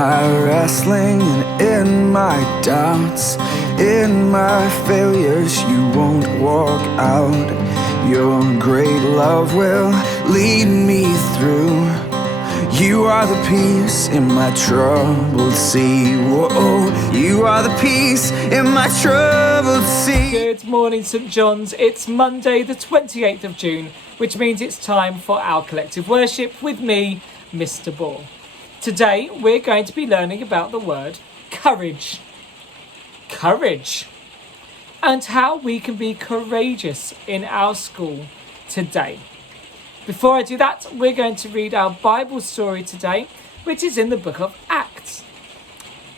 my wrestling and in my doubts, in my failures, you won't walk out. Your great love will lead me through. You are the peace in my troubled sea. Whoa, you are the peace in my troubled sea. Good morning, St. John's. It's Monday, the 28th of June, which means it's time for our collective worship with me, Mr. Ball. Today, we're going to be learning about the word courage. Courage. And how we can be courageous in our school today. Before I do that, we're going to read our Bible story today, which is in the book of Acts.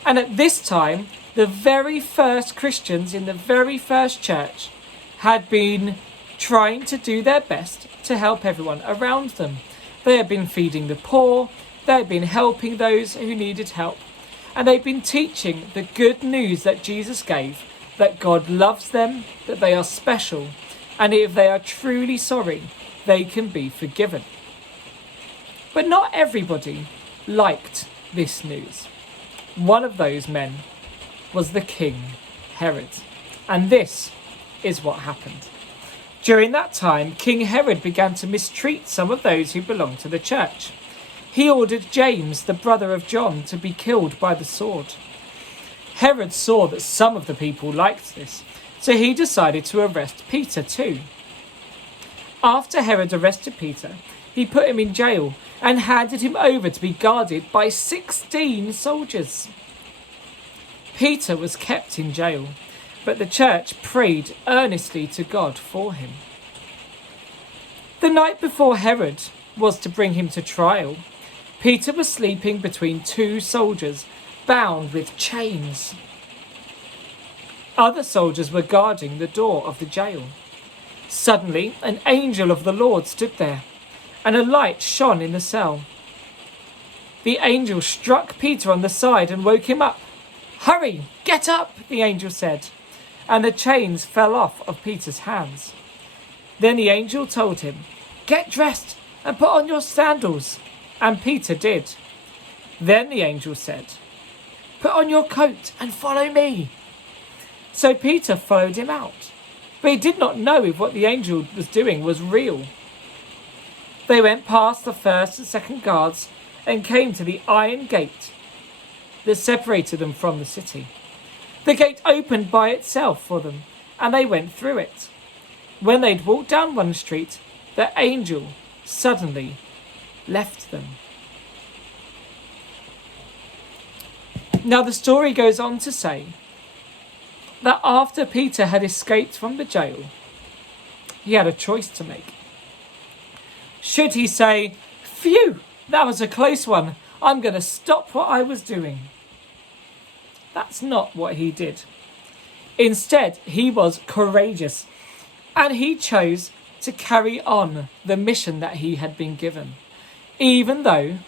And at this time, the very first Christians in the very first church had been trying to do their best to help everyone around them. They had been feeding the poor, they had been helping those who needed help, and they'd been teaching the good news that Jesus gave, that God loves them, that they are special, and if they are truly sorry, they can be forgiven. But not everybody liked this news. One of those men was the King Herod. And this is what happened. During that time, King Herod began to mistreat some of those who belonged to the church. He ordered James, the brother of John, to be killed by the sword. Herod saw that some of the people liked this, so he decided to arrest Peter too. After Herod arrested Peter, he put him in jail and handed him over to be guarded by 16 soldiers. Peter was kept in jail, but the church prayed earnestly to God for him. The night before Herod was to bring him to trial, Peter was sleeping between two soldiers, bound with chains. Other soldiers were guarding the door of the jail. Suddenly, an angel of the Lord stood there, and a light shone in the cell. The angel struck Peter on the side and woke him up. "Hurry, get up," the angel said, and the chains fell off of Peter's hands. Then the angel told him, "Get dressed and put on your sandals," and Peter did. Then the angel said, "Put on your coat and follow me." So Peter followed him out, but he did not know if what the angel was doing was real. They went past the first and second guards and came to the iron gate that separated them from the city. The gate opened by itself for them, and they went through it. When they'd walked down one street, the angel suddenly left them. Now the story goes on to say that after Peter had escaped from the jail, he had a choice to make. Should he say, "Phew, that was a close one, I'm going to stop what I was doing"? That's not what he did. Instead, he was courageous, and he chose to carry on the mission that he had been given, even though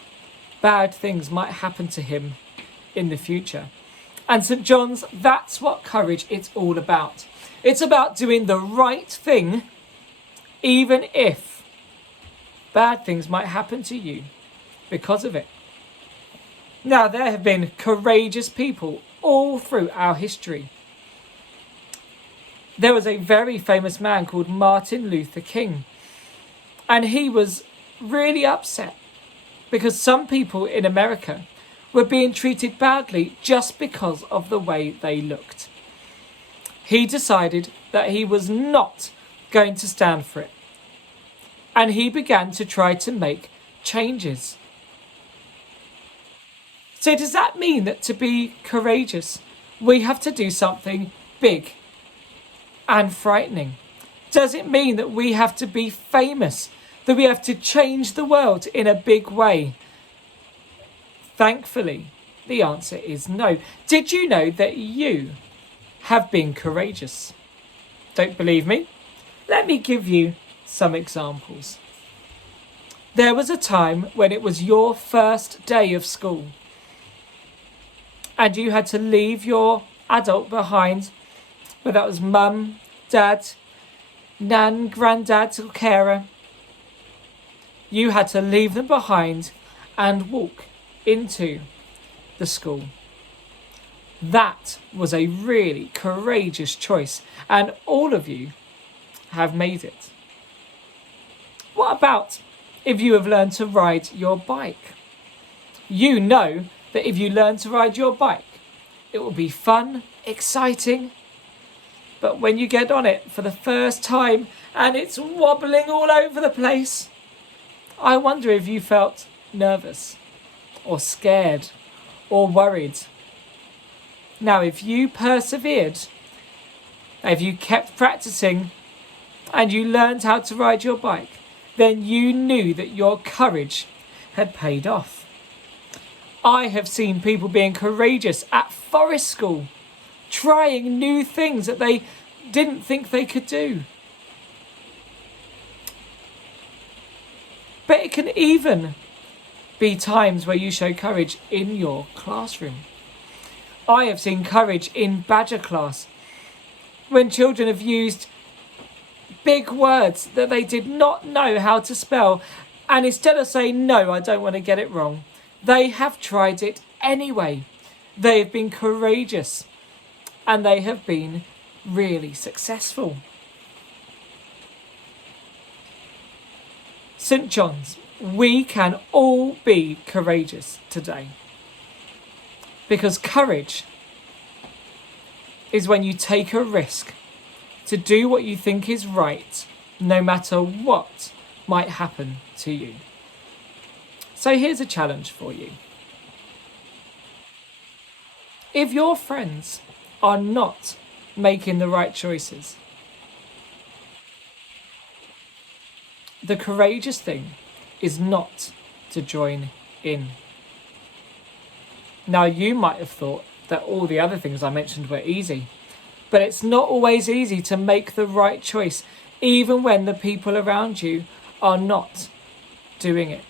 bad things might happen to him in the future. And St. John's, that's what courage is all about. It's about doing the right thing, even if bad things might happen to you because of it. Now, there have been courageous people all through our history. There was a very famous man called Martin Luther King, and he was really upset because some people in America were being treated badly just because of the way they looked. He decided that he was not going to stand for it, and he began to try to make changes. So does that mean that to be courageous, we have to do something big and frightening? Does it mean that we have to be famous, that we have to change the world in a big way? Thankfully, the answer is no. Did you know that you have been courageous? Don't believe me? Let me give you some examples. There was a time when it was your first day of school, and you had to leave your adult behind, whether that was mum, dad, nan, granddad, or carer. You had to leave them behind and walk into the school. That was a really courageous choice, and all of you have made it. What about if you have learned to ride your bike? You know that if you learn to ride your bike, it will be fun, exciting, but when you get on it for the first time and it's wobbling all over the place, I wonder if you felt nervous or scared or worried. Now, if you persevered, if you kept practicing and you learned how to ride your bike, then you knew that your courage had paid off. I have seen people being courageous at forest school, trying new things that they didn't think they could do. But it can even be times where you show courage in your classroom. I have seen courage in Badger class when children have used big words that they did not know how to spell, and instead of saying, no, I don't want to get it wrong, they have tried it anyway. They have been courageous and they have been really successful. St. John's, we can all be courageous today. Because courage is when you take a risk to do what you think is right, no matter what might happen to you. So here's a challenge for you. If your friends are not making the right choices, the courageous thing is not to join in. Now, you might have thought that all the other things I mentioned were easy, but it's not always easy to make the right choice, even when the people around you are not doing it.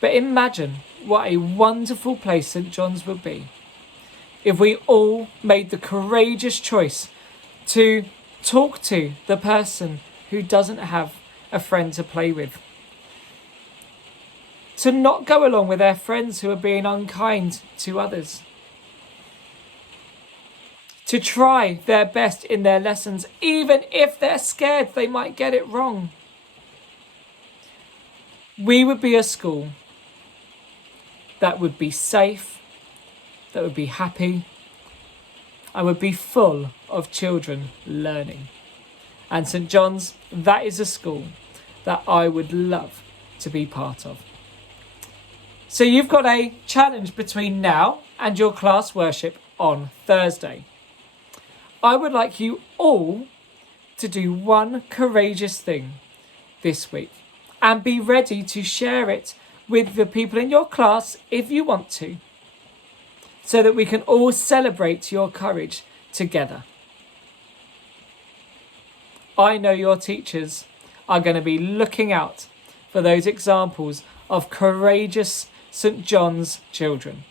But imagine what a wonderful place St. John's would be if we all made the courageous choice to talk to the person who doesn't have a friend to play with, to not go along with their friends who are being unkind to others, to try their best in their lessons, even if they're scared they might get it wrong. We would be a school that would be safe, that would be happy, and would be full of children learning. And St. John's, that is a school that I would love to be part of. So you've got a challenge between now and your class worship on Thursday. I would like you all to do one courageous thing this week and be ready to share it with the people in your class if you want to, so that we can all celebrate your courage together. I know your teachers are going to be looking out for those examples of courageous St. John's children.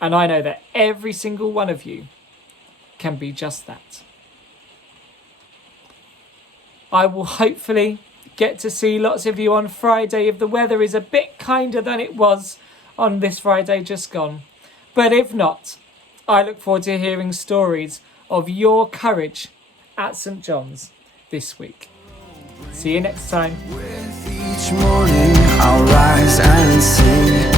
And I know that every single one of you can be just that. I will hopefully get to see lots of you on Friday if the weather is a bit kinder than it was on this Friday just gone. But if not, I look forward to hearing stories of your courage at St. John's this week. See you next time. With each morning I'll rise and sing.